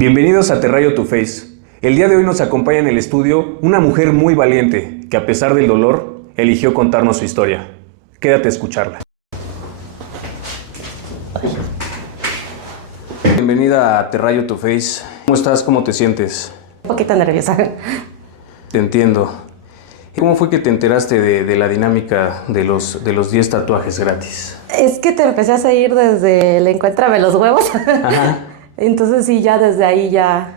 Bienvenidos a Te Rayo Tu Face. El día de hoy nos acompaña en el estudio una mujer muy valiente que, a pesar del dolor, eligió contarnos su historia. Quédate a escucharla. Bienvenida a Te Rayo Tu Face. ¿Cómo estás? ¿Cómo te sientes? Un poquito nerviosa. Te entiendo. ¿Cómo fue que te enteraste de la dinámica de los 10 tatuajes gratis? Es que te empecé a seguir desde el Encuéntrame los huevos. Ajá. Entonces sí, ya desde ahí ya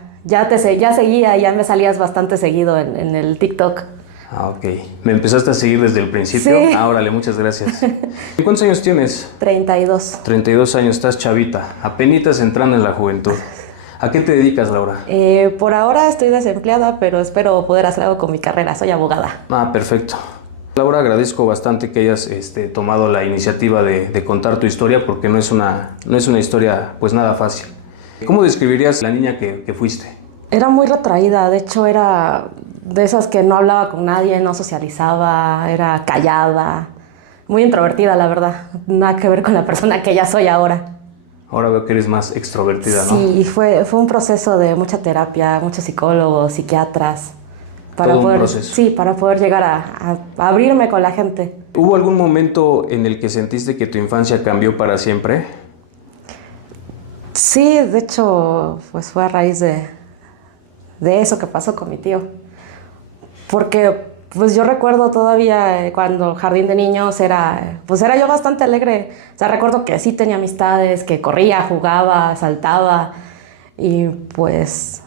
seguía, ya me salías bastante seguido en el TikTok. Ah, ok. ¿Me empezaste a seguir desde el principio? Sí. Ah, órale, muchas gracias. ¿Cuántos años tienes? 32. 32 años, estás chavita, apenitas entrando en la juventud. ¿A qué te dedicas, Laura? Por ahora estoy desempleada, pero espero poder hacer algo con mi carrera. Soy abogada. Ah, perfecto. Laura, agradezco bastante que hayas tomado la iniciativa de contar tu historia, porque no es una historia pues nada fácil. ¿Cómo describirías la niña que fuiste? Era muy retraída, de hecho era de esas que no hablaba con nadie, no socializaba, era callada, muy introvertida, la verdad. Nada que ver con la persona que ya soy ahora. Ahora veo que eres más extrovertida, ¿no? Sí, fue un proceso de mucha terapia, muchos psicólogos, psiquiatras, para Todo un poder, proceso. sí, para poder llegar a abrirme con la gente. ¿Hubo algún momento en el que sentiste que tu infancia cambió para siempre? Sí, de hecho, pues fue a raíz de eso que pasó con mi tío. Porque pues yo recuerdo todavía cuando jardín de niños era yo bastante alegre. O sea, recuerdo que sí tenía amistades, que corría, jugaba, saltaba. Y pues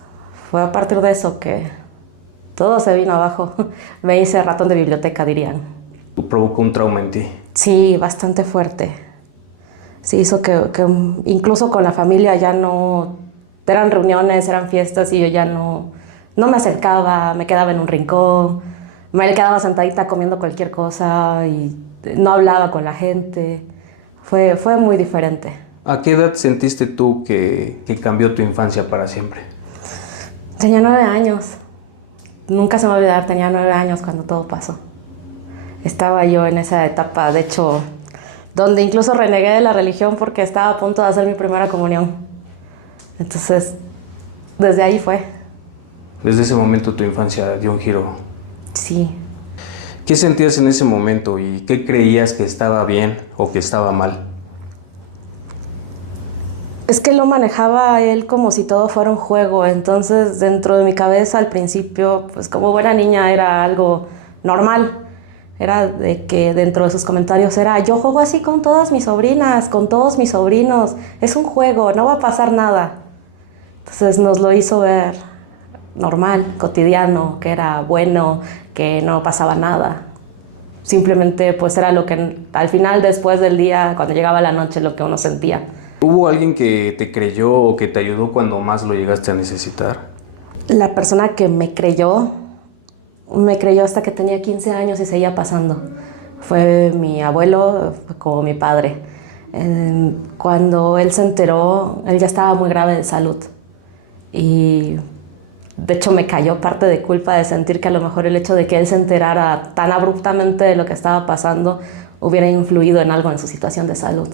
fue a partir de eso que todo se vino abajo. Me hice ratón de biblioteca, dirían. ¿Provocó un trauma en ti? Sí, bastante fuerte. Sí, hizo que incluso con la familia ya no... Eran reuniones, eran fiestas y yo ya no me acercaba, me quedaba en un rincón, me quedaba sentadita comiendo cualquier cosa y no hablaba con la gente. Fue muy diferente. ¿A qué edad sentiste tú que cambió tu infancia para siempre? Tenía 9 años. Nunca se me va a olvidar, tenía 9 años cuando todo pasó. Estaba yo en esa etapa, de hecho, donde incluso renegué de la religión porque estaba a punto de hacer mi primera comunión. Entonces, desde ahí fue. Desde ese momento tu infancia dio un giro. Sí. ¿Qué sentías en ese momento y qué creías que estaba bien o que estaba mal? Es que lo manejaba él como si todo fuera un juego. Entonces, dentro de mi cabeza al principio, pues como buena niña era algo normal. Era de que dentro de sus comentarios era, yo juego así con todas mis sobrinas, con todos mis sobrinos. Es un juego, no va a pasar nada. Entonces nos lo hizo ver normal, cotidiano, que era bueno, que no pasaba nada. Simplemente pues era lo que al final, después del día, cuando llegaba la noche, lo que uno sentía. ¿Hubo alguien que te creyó o que te ayudó cuando más lo llegaste a necesitar? La persona que me creyó hasta que tenía 15 años y seguía pasando. Fue mi abuelo, fue como mi padre. Cuando él se enteró, él ya estaba muy grave de salud. Y de hecho me cayó parte de culpa de sentir que a lo mejor el hecho de que él se enterara tan abruptamente de lo que estaba pasando hubiera influido en algo en su situación de salud.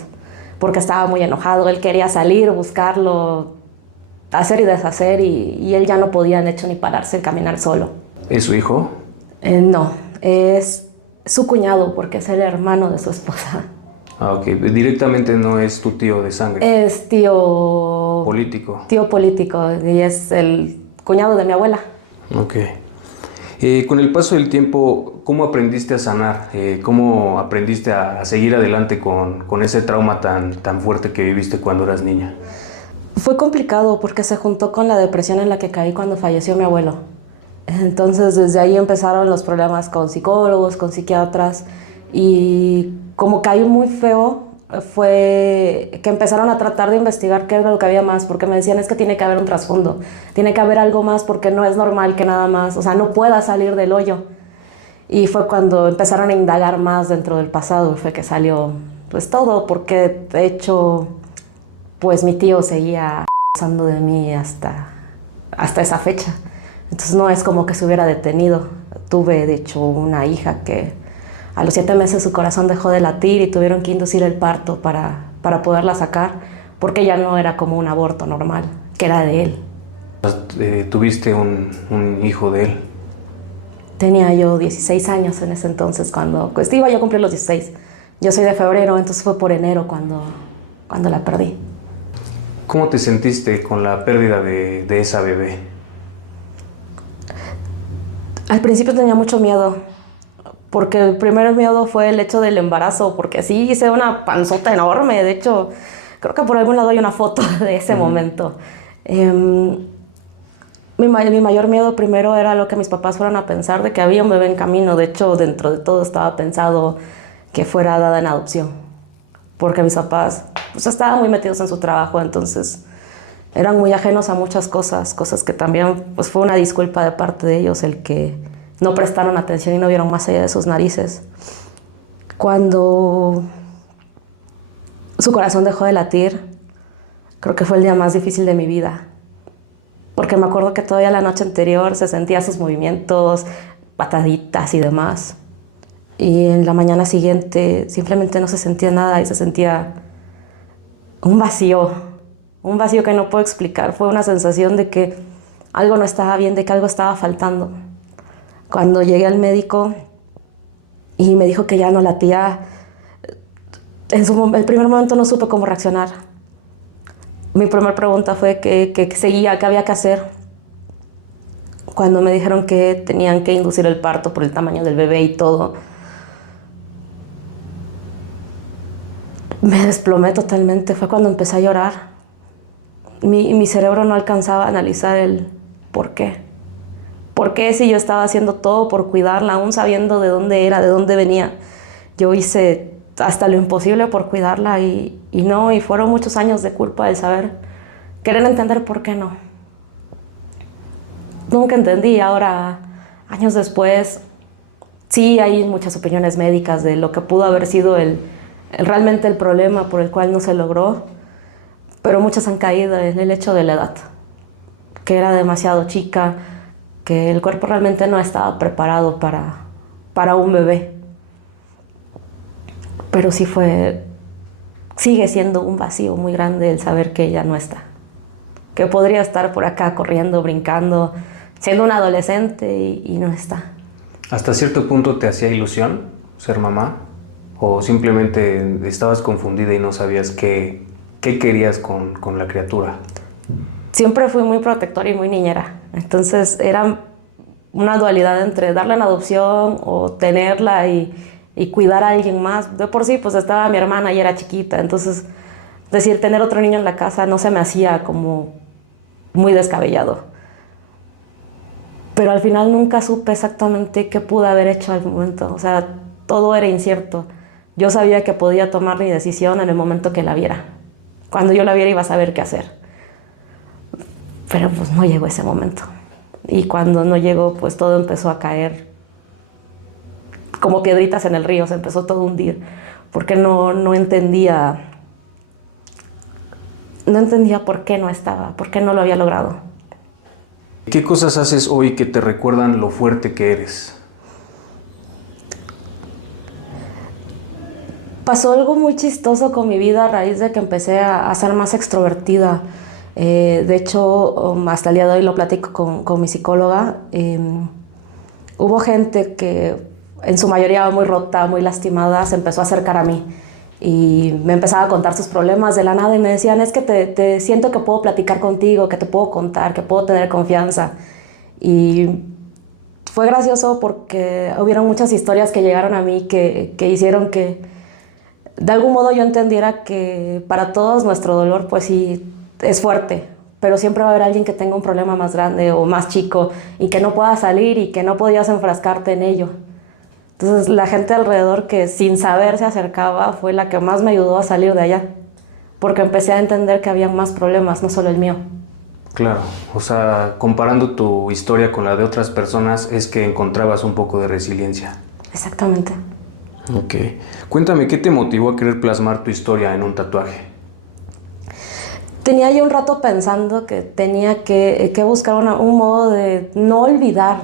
Porque estaba muy enojado, él quería salir, buscarlo, hacer y deshacer y él ya no podía de hecho ni pararse, caminar solo. ¿Es su hijo? No, es su cuñado porque es el hermano de su esposa. Ah, ok. Directamente no es tu tío de sangre. Es tío... Político. Tío político y es el cuñado de mi abuela. Ok. Con el paso del tiempo, ¿cómo aprendiste a sanar? ¿Cómo aprendiste a seguir adelante con ese trauma tan fuerte que viviste cuando eras niña? Fue complicado porque se juntó con la depresión en la que caí cuando falleció mi abuelo. Entonces desde ahí empezaron los problemas con psicólogos, con psiquiatras y como caí muy feo fue que empezaron a tratar de investigar qué era lo que había más, porque me decían es que tiene que haber un trasfondo, tiene que haber algo más porque no es normal que nada más, o sea, no pueda salir del hoyo. Y fue cuando empezaron a indagar más dentro del pasado, fue que salió pues todo, porque de hecho pues mi tío seguía abusando de mí hasta esa fecha. Entonces no es como que se hubiera detenido. Tuve de hecho una hija que a los 7 meses su corazón dejó de latir y tuvieron que inducir el parto para poderla sacar, porque ya no era como un aborto normal, que era de él. Tuviste un hijo de él. Tenía yo 16 años en ese entonces cuando pues, iba yo a cumplir los 16. Yo soy de febrero, entonces fue por enero cuando la perdí. ¿Cómo te sentiste con la pérdida de esa bebé? Al principio tenía mucho miedo, porque el primer miedo fue el hecho del embarazo, porque sí hice una panzota enorme. De hecho, creo que por algún lado hay una foto de ese momento. Mi mayor miedo primero era lo que mis papás fueran a pensar de que había un bebé en camino. De hecho, dentro de todo estaba pensado que fuera dada en adopción, porque mis papás pues, estaban muy metidos en su trabajo, entonces eran muy ajenos a muchas cosas que también pues, fue una disculpa de parte de ellos el que no prestaron atención y no vieron más allá de sus narices. Cuando su corazón dejó de latir, creo que fue el día más difícil de mi vida, porque me acuerdo que todavía la noche anterior se sentía sus movimientos, pataditas y demás. Y en la mañana siguiente simplemente no se sentía nada y se sentía un vacío que no puedo explicar. Fue una sensación de que algo no estaba bien, de que algo estaba faltando. Cuando llegué al médico y me dijo que ya no latía, el primer momento no supe cómo reaccionar. Mi primera pregunta fue qué seguía, qué había que hacer. Cuando me dijeron que tenían que inducir el parto por el tamaño del bebé y todo, me desplomé totalmente. Fue cuando empecé a llorar. Mi cerebro no alcanzaba a analizar el por qué. ¿Por qué si yo estaba haciendo todo por cuidarla, aún sabiendo de dónde era, de dónde venía? Yo hice hasta lo imposible por cuidarla y fueron muchos años de culpa el saber, querer entender por qué no. Nunca entendí. Ahora, años después, sí hay muchas opiniones médicas de lo que pudo haber sido realmente el problema por el cual no se logró, pero muchas han caído en el hecho de la edad, que era demasiado chica, que el cuerpo realmente no estaba preparado para un bebé. Pero sigue siendo un vacío muy grande el saber que ella no está, que podría estar por acá corriendo, brincando, siendo una adolescente y no está. ¿Hasta cierto punto te hacía ilusión ser mamá? ¿O simplemente estabas confundida y no sabías qué querías con la criatura? Siempre fui muy protectora y muy niñera. Entonces era una dualidad entre darla en adopción o tenerla y cuidar a alguien más. De por sí, pues estaba mi hermana y era chiquita. Entonces, tener otro niño en la casa no se me hacía como muy descabellado. Pero al final nunca supe exactamente qué pude haber hecho al momento. O sea, todo era incierto. Yo sabía que podía tomar mi decisión en el momento que la viera. Cuando yo la viera iba a saber qué hacer. Pero pues no llegó ese momento. Y cuando no llegó, pues todo empezó a caer como piedritas en el río, se empezó todo a hundir. Porque no entendía por qué no estaba, por qué no lo había logrado. ¿Qué cosas haces hoy que te recuerdan lo fuerte que eres? Pasó algo muy chistoso con mi vida a raíz de que empecé a ser más extrovertida. De hecho, hasta el día de hoy lo platico con mi psicóloga. Hubo gente que en su mayoría muy rota, muy lastimada, se empezó a acercar a mí y me empezaba a contar sus problemas de la nada y me decían, es que te siento que puedo platicar contigo, que te puedo contar, que puedo tener confianza. Y fue gracioso porque hubieron muchas historias que llegaron a mí que hicieron que de algún modo yo entendiera que para todos nuestro dolor pues sí es fuerte, pero siempre va a haber alguien que tenga un problema más grande o más chico y que no pueda salir y que no podías enfrascarte en ello. Entonces la gente alrededor que sin saber se acercaba fue la que más me ayudó a salir de allá, porque empecé a entender que había más problemas, no solo el mío. Claro, o sea, comparando tu historia con la de otras personas es que encontrabas un poco de resiliencia. Exactamente. Ok. Cuéntame, ¿qué te motivó a querer plasmar tu historia en un tatuaje? Tenía yo un rato pensando que tenía que buscar un modo de no olvidar,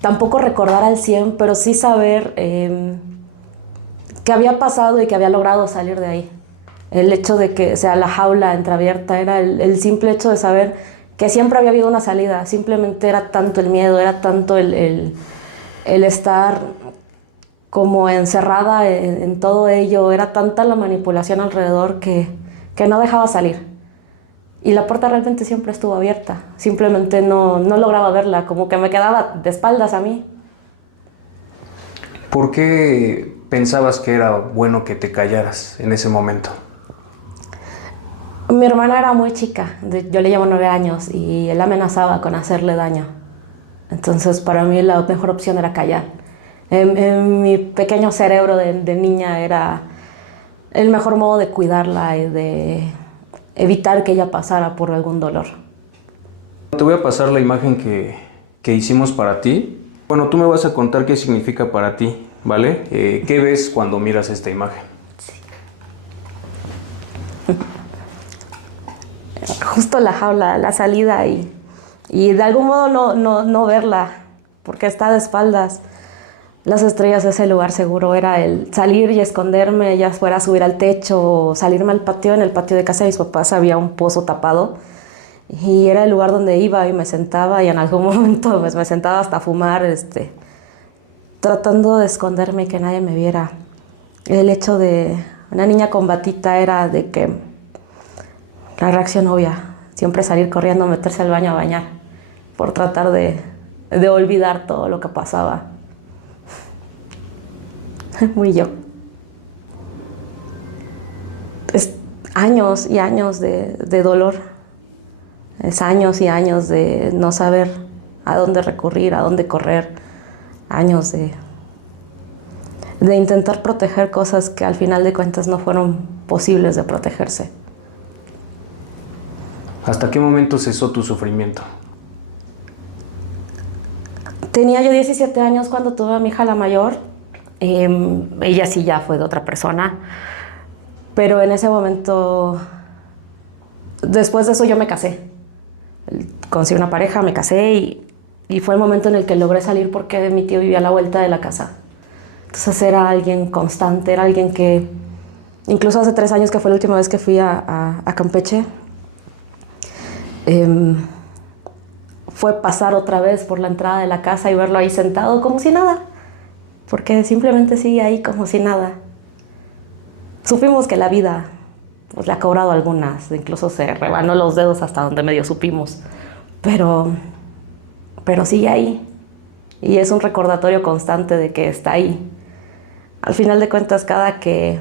tampoco recordar al 100, pero sí saber qué había pasado y que había logrado salir de ahí. El hecho de que sea la jaula entreabierta era el simple hecho de saber que siempre había habido una salida, simplemente era tanto el miedo, era tanto el estar como encerrada en todo ello, era tanta la manipulación alrededor que no dejaba salir. Y la puerta realmente siempre estuvo abierta, simplemente no lograba verla, como que me quedaba de espaldas a mí. ¿Por qué pensabas que era bueno que te callaras en ese momento? Mi hermana era muy chica, yo le llevo 9 años y él amenazaba con hacerle daño. Entonces para mí la mejor opción era callar. En mi pequeño cerebro de niña era el mejor modo de cuidarla y de evitar que ella pasara por algún dolor. Te voy a pasar la imagen que hicimos para ti. Bueno, tú me vas a contar qué significa para ti, ¿vale? ¿Qué ves cuando miras esta imagen? Justo la jaula, la salida y de algún modo no verla, porque está de espaldas. Las estrellas de ese lugar seguro era el salir y esconderme, ya fuera a subir al techo o salirme al patio. En el patio de casa de mis papás había un pozo tapado y era el lugar donde iba y me sentaba y en algún momento pues, me sentaba hasta a fumar, tratando de esconderme y que nadie me viera. El hecho de una niña con batita era de que la reacción obvia, siempre salir corriendo, meterse al baño a bañar, por tratar de olvidar todo lo que pasaba. Muy yo. Es años y años de dolor. Es años y años de no saber a dónde recurrir, a dónde correr. Años de intentar proteger cosas que al final de cuentas no fueron posibles de protegerse. ¿Hasta qué momento cesó tu sufrimiento? Tenía yo 17 años cuando tuve a mi hija la mayor. Ella sí ya fue de otra persona, pero en ese momento, después de eso yo me casé. Conocí una pareja, me casé y fue el momento en el que logré salir porque mi tío vivía a la vuelta de la casa. Entonces era alguien constante, era alguien que, incluso hace 3 años que fue la última vez que fui a Campeche, fue pasar otra vez por la entrada de la casa y verlo ahí sentado como si nada. Porque simplemente sigue ahí como si nada. Supimos que la vida pues, le ha cobrado algunas, incluso se rebanó los dedos hasta donde medio supimos, pero sigue ahí y es un recordatorio constante de que está ahí. Al final de cuentas, cada que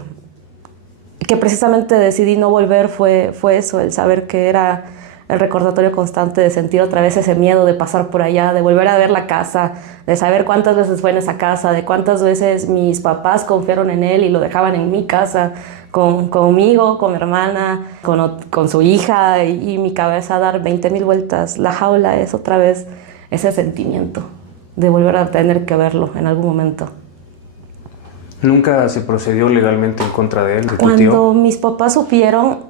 precisamente decidí no volver fue eso, el saber que era el recordatorio constante de sentir otra vez ese miedo de pasar por allá, de volver a ver la casa, de saber cuántas veces fue en esa casa, de cuántas veces mis papás confiaron en él y lo dejaban en mi casa, conmigo, con mi hermana, con su hija y mi cabeza a dar 20,000 vueltas. La jaula es otra vez ese sentimiento de volver a tener que verlo en algún momento. ¿Nunca se procedió legalmente en contra de él, de tu tío? Cuando mis papás supieron,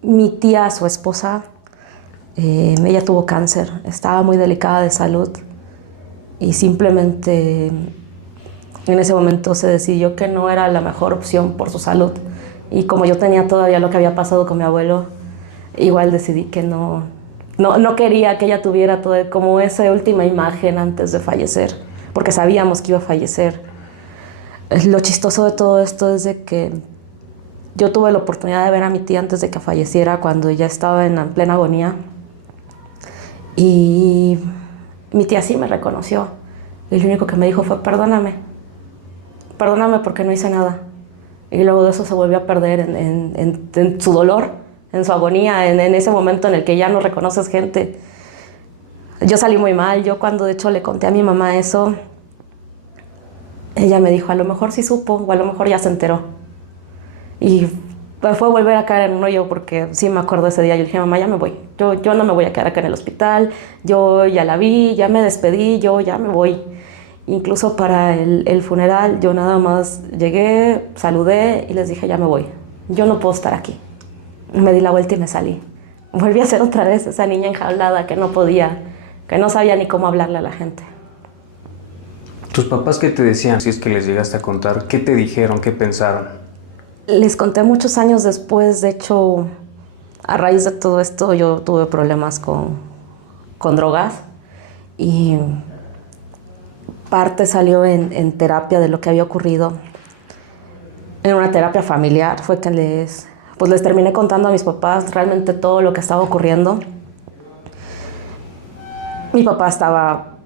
mi tía, su esposa, ella tuvo cáncer, estaba muy delicada de salud y simplemente en ese momento se decidió que no era la mejor opción por su salud. Y como yo tenía todavía lo que había pasado con mi abuelo, igual decidí que no quería que ella tuviera todo como esa última imagen antes de fallecer, porque sabíamos que iba a fallecer. Lo chistoso de todo esto es de que yo tuve la oportunidad de ver a mi tía antes de que falleciera, cuando ella estaba en plena agonía. Y mi tía sí me reconoció. Y lo único que me dijo fue, perdóname porque no hice nada. Y luego de eso se volvió a perder en su dolor, en su agonía, en ese momento en el que ya no reconoces gente. Yo salí muy mal. Yo cuando de hecho le conté a mi mamá eso, ella me dijo, a lo mejor sí supo o a lo mejor ya se enteró. Y fue volver a caer en un hoyo, porque sí me acuerdo ese día. Yo dije, mamá, ya me voy. Yo no me voy a quedar acá en el hospital. Yo ya la vi, ya me despedí, yo ya me voy. Incluso para el funeral, yo nada más llegué, saludé y les dije, ya me voy. Yo no puedo estar aquí. Me di la vuelta y me salí. Volví a ser otra vez esa niña enjaulada que no podía, que no sabía ni cómo hablarle a la gente. ¿Tus papás qué te decían, si es que les llegaste a contar? ¿Qué te dijeron? ¿Qué pensaron? Les conté muchos años después. De hecho, A raíz de todo esto yo tuve problemas con drogas y parte salió en terapia de lo que había ocurrido. En una terapia familiar fue que les terminé contando a mis papás realmente todo lo que estaba ocurriendo. Mi papá estaba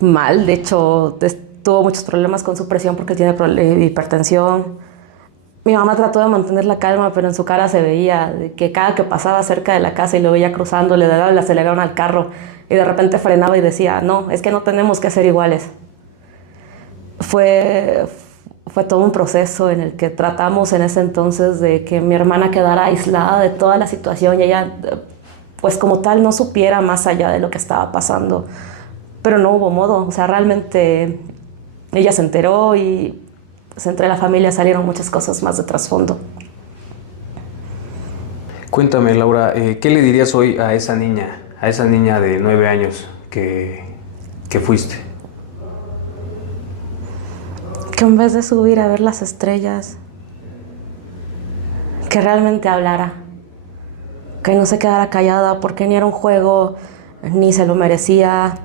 mal, de hecho tuvo muchos problemas con su presión porque tiene hipertensión. Mi mamá trató de mantener la calma, pero en su cara se veía de que cada que pasaba cerca de la casa y lo veía cruzando, le daba el acelerón al carro y de repente frenaba y decía, no, es que no tenemos que ser iguales. Fue todo un proceso en el que tratamos en ese entonces de que mi hermana quedara aislada de toda la situación y ella, pues como tal, no supiera más allá de lo que estaba pasando. Pero no hubo modo, o sea, realmente ella se enteró y pues, entre la familia salieron muchas cosas más de trasfondo. Cuéntame, Laura, ¿qué le dirías hoy a esa niña de 9 años que fuiste? Que en vez de subir a ver las estrellas, que realmente hablara, que no se quedara callada porque ni era un juego, ni se lo merecía,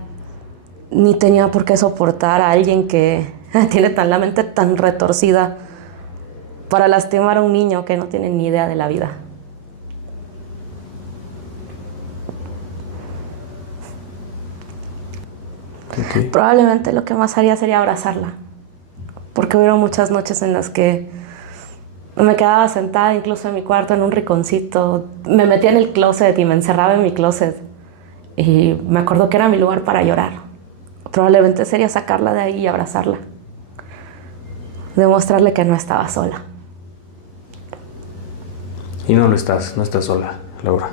ni tenía por qué soportar a alguien que tiene la mente tan retorcida para lastimar a un niño que no tiene ni idea de la vida. Okay. Probablemente lo que más haría sería abrazarla, porque hubo muchas noches en las que me quedaba sentada incluso en mi cuarto en un rinconcito, me metía en el closet y me encerraba en mi closet y me acuerdo que era mi lugar para llorar. Probablemente sería sacarla de ahí y abrazarla, demostrarle que no estaba sola. Y no estás sola, Laura.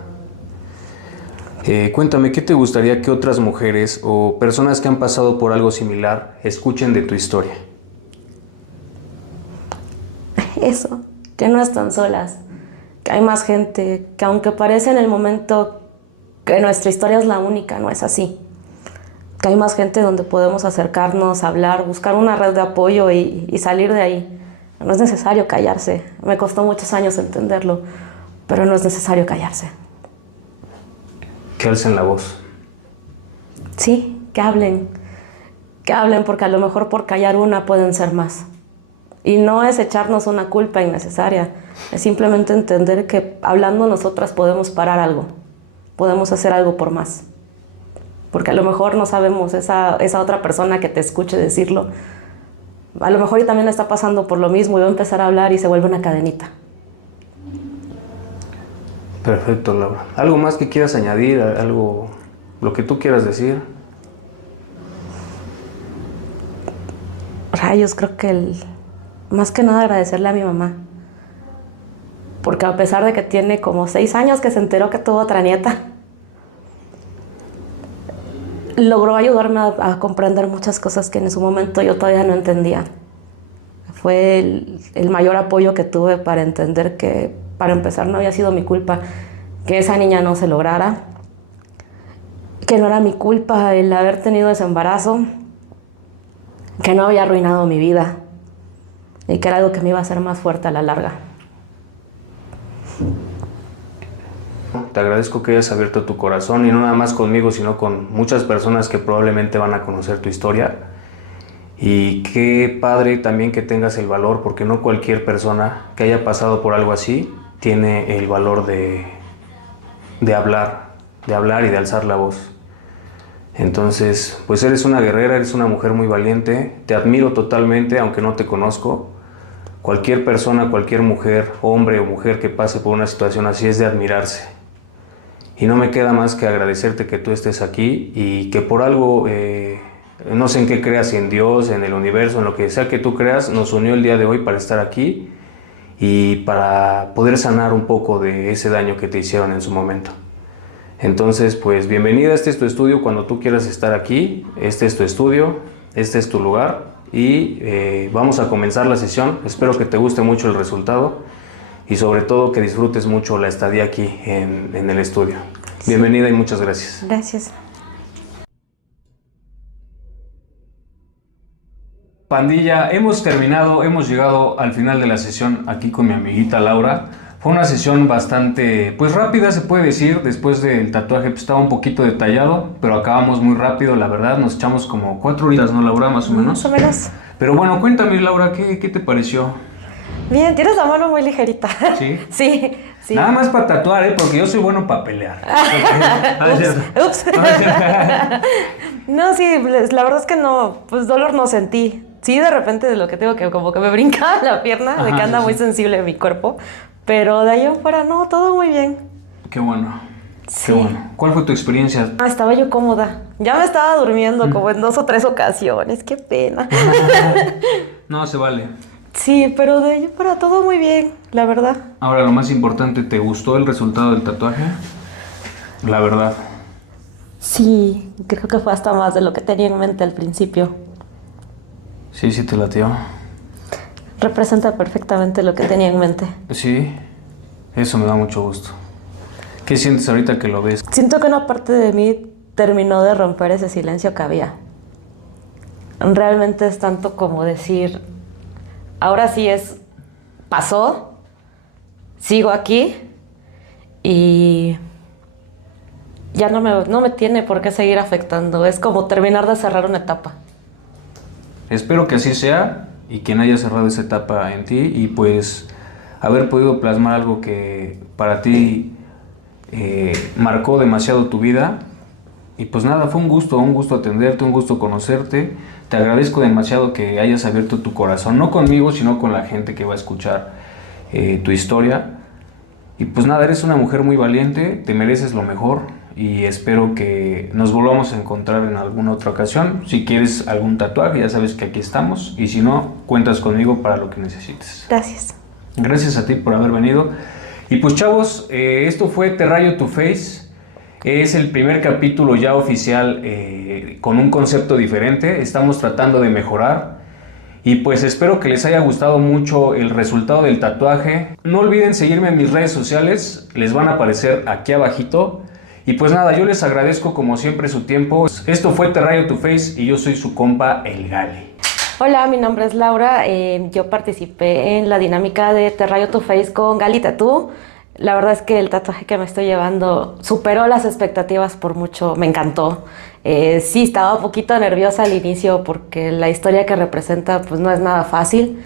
Cuéntame, ¿qué te gustaría que otras mujeres o personas que han pasado por algo similar escuchen de tu historia? Eso, que no están solas, que hay más gente, que aunque parece en el momento que nuestra historia es la única, no es así. Que hay más gente donde podemos acercarnos, hablar, buscar una red de apoyo y salir de ahí. No es necesario callarse. Me costó muchos años entenderlo, pero no es necesario callarse. Que alcen la voz. Sí, que hablen porque a lo mejor por callar una pueden ser más. Y no es echarnos una culpa innecesaria, es simplemente entender que hablando nosotras podemos parar algo, podemos hacer algo por más. Porque a lo mejor no sabemos, esa otra persona que te escuche decirlo, a lo mejor y también está pasando por lo mismo y va a empezar a hablar y se vuelve una cadenita. Perfecto, Laura. ¿Algo más que quieras añadir? ¿Algo, lo que tú quieras decir? Rayos, creo que más que nada agradecerle a mi mamá. Porque a pesar de que tiene como 6 años que se enteró que tuvo otra nieta, logró ayudarme a comprender muchas cosas que en su momento yo todavía no entendía. Fue el mayor apoyo que tuve para entender que, para empezar, no había sido mi culpa que esa niña no se lograra, que no era mi culpa el haber tenido ese embarazo, que no había arruinado mi vida y que era algo que me iba a hacer más fuerte a la larga. Te agradezco que hayas abierto tu corazón y no nada más conmigo, sino con muchas personas que probablemente van a conocer tu historia. Y qué padre también que tengas el valor, porque no cualquier persona que haya pasado por algo así tiene el valor de hablar y de alzar la voz. Entonces, pues eres una guerrera, eres una mujer muy valiente, te admiro totalmente, aunque no te conozco. Cualquier persona, cualquier mujer, hombre o mujer que pase por una situación así es de admirarse. Y no me queda más que agradecerte que tú estés aquí y que por algo, no sé en qué creas, si en Dios, en el universo, en lo que sea que tú creas, nos unió el día de hoy para estar aquí y para poder sanar un poco de ese daño que te hicieron en su momento. Entonces, pues bienvenida, este es tu estudio cuando tú quieras estar aquí, este es tu estudio, este es tu lugar y vamos a comenzar la sesión. Espero que te guste mucho el resultado y sobre todo que disfrutes mucho la estadía aquí en el estudio. Sí. Bienvenida y muchas gracias. Gracias. Pandilla, hemos terminado, hemos llegado al final de la sesión aquí con mi amiguita Laura. Fue una sesión bastante, pues rápida se puede decir, después del tatuaje pues, estaba un poquito detallado, pero acabamos muy rápido, la verdad, nos echamos como 4 horitas, ¿no, Laura? Más o menos. Más o menos. Pero bueno, cuéntame, Laura, ¿qué te pareció? Bien, tienes la mano muy ligerita. ¿Sí? Sí, sí. Nada más para tatuar, ¿eh? Porque yo soy bueno para pelear. Ups. No, sí, la verdad es que no, pues dolor no sentí. Sí, de repente de lo que tengo que como que me brinca la pierna, de que anda muy sensible mi cuerpo. Pero de ahí en fuera, no, todo muy bien. Qué bueno. Sí. Qué bueno. ¿Cuál fue tu experiencia? Estaba yo cómoda. Ya me estaba durmiendo como en 2 o 3 ocasiones. Qué pena. No, se vale. Sí, pero de ahí en fuera todo muy bien, la verdad. Ahora, lo más importante, ¿te gustó el resultado del tatuaje? La verdad. Sí, creo que fue hasta más de lo que tenía en mente al principio. Sí, te latió. Representa perfectamente lo que tenía en mente. Sí, eso me da mucho gusto. ¿Qué sientes ahorita que lo ves? Siento que una parte de mí terminó de romper ese silencio que había. Realmente es tanto como decir, ahora sí pasó, sigo aquí y ya no me tiene por qué seguir afectando. Es como terminar de cerrar una etapa. Espero que así sea y que no haya cerrado esa etapa en ti y pues haber podido plasmar algo que para ti marcó demasiado tu vida. Y pues nada, fue un gusto atenderte, un gusto conocerte. Te agradezco demasiado que hayas abierto tu corazón, no conmigo, sino con la gente que va a escuchar tu historia. Y pues nada, eres una mujer muy valiente, te mereces lo mejor y espero que nos volvamos a encontrar en alguna otra ocasión. Si quieres algún tatuaje, ya sabes que aquí estamos y si no, cuentas conmigo para lo que necesites. Gracias. Gracias a ti por haber venido. Y pues chavos, esto fue Te Rayo Tu Face. Es el primer capítulo ya oficial con un concepto diferente. Estamos tratando de mejorar. Y pues espero que les haya gustado mucho el resultado del tatuaje. No olviden seguirme en mis redes sociales. Les van a aparecer aquí abajito. Y pues nada, yo les agradezco como siempre su tiempo. Esto fue Te Rayo Tu Face y yo soy su compa El Gali. Hola, mi nombre es Laura. Yo participé en la dinámica de Te Rayo Tu Face con Gali Tattoo. La verdad es que el tatuaje que me estoy llevando superó las expectativas por mucho, me encantó. Sí, estaba un poquito nerviosa al inicio porque la historia que representa pues no es nada fácil,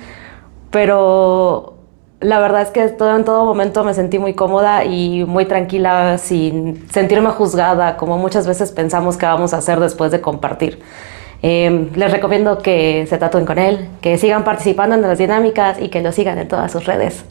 pero la verdad es que en todo momento me sentí muy cómoda y muy tranquila sin sentirme juzgada, como muchas veces pensamos que vamos a hacer después de compartir. Les recomiendo que se tatúen con él, que sigan participando en las dinámicas y que lo sigan en todas sus redes.